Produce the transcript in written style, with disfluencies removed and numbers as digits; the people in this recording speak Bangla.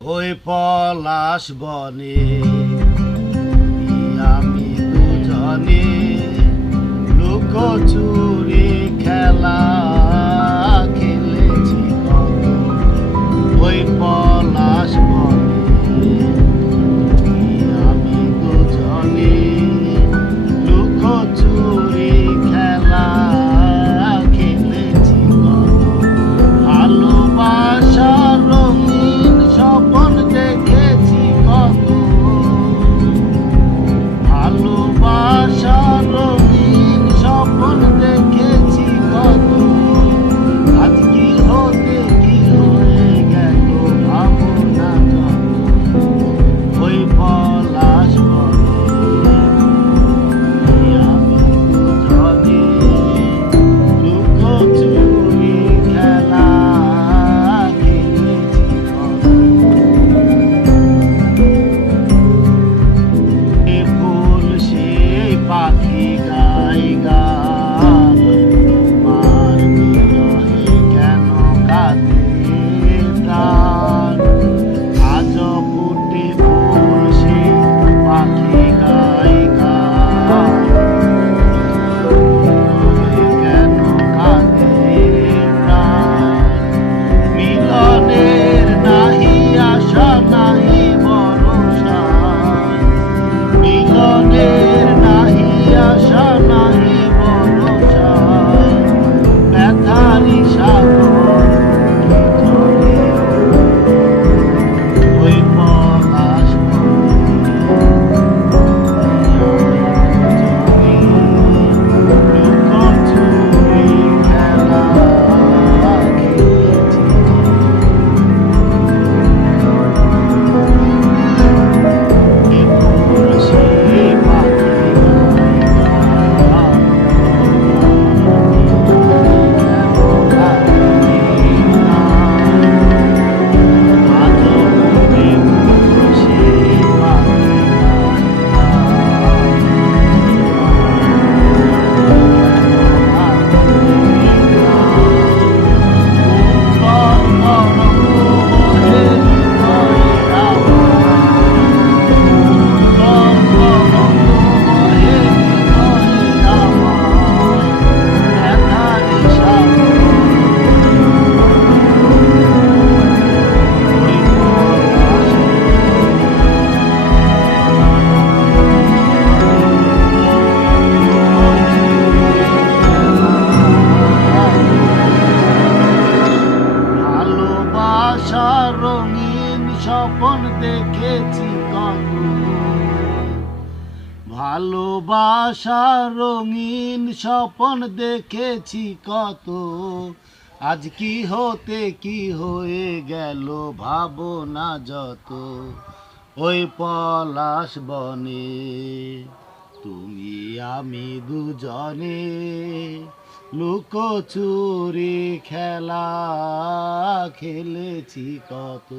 ওই পলাশ বনে আমি দুজনে লুকোচুরি খেলা খেলেছি কত। ওই পলাশ বনে আমি দুজনে লুকোচুরি খেলা খেলেছি কত। ভালোবাসার রঙিন স্বপ্ন দেখেছি কত। ভালোবাসার রঙিন স্বপ্ন দেখেছি কত। আজ কি হতে কি হয়ে গেল ভাবনা যত। ওই পলাশ বনে আমি দুজনে লুকোচুরি খেলা খেলেছি কত। এ ফুল সে পাখি গাই গান, তোমার বিরহে কেন কাঁদে প্রাণ। আজ ফুটে ফুল সে পাখি গাই গান, কেন কাঁদে প্রাণ। মিলনের নাহি আশা নাহি ভরসা, মিলনের নাহি আশা নাহি ভরসা। ব্যথারি সাগর কি জলে ওই পলাশ বনে লুকোচুরি খেলা খেলেছি কত। এ ফুল সে পাখি গাই গান, কেন কাঁদে প্রাণ। আজ ফুটে ফুল সে পাখি গাই গান, উত্তর তরঙ্গ বহে হৃদয়ে আমার। ভালোবাসার রঙিন স্বপ্ন দেখেছি কত। ভালোবাসার রঙিন স্বপ্ন দেখেছি কত। আজ কি হতে কি হয়ে গেল ভাবনা যত। ওই পলাশ বনে তুমি আমি দুজনে লুকোচুরি খেলা খেলেছি কত।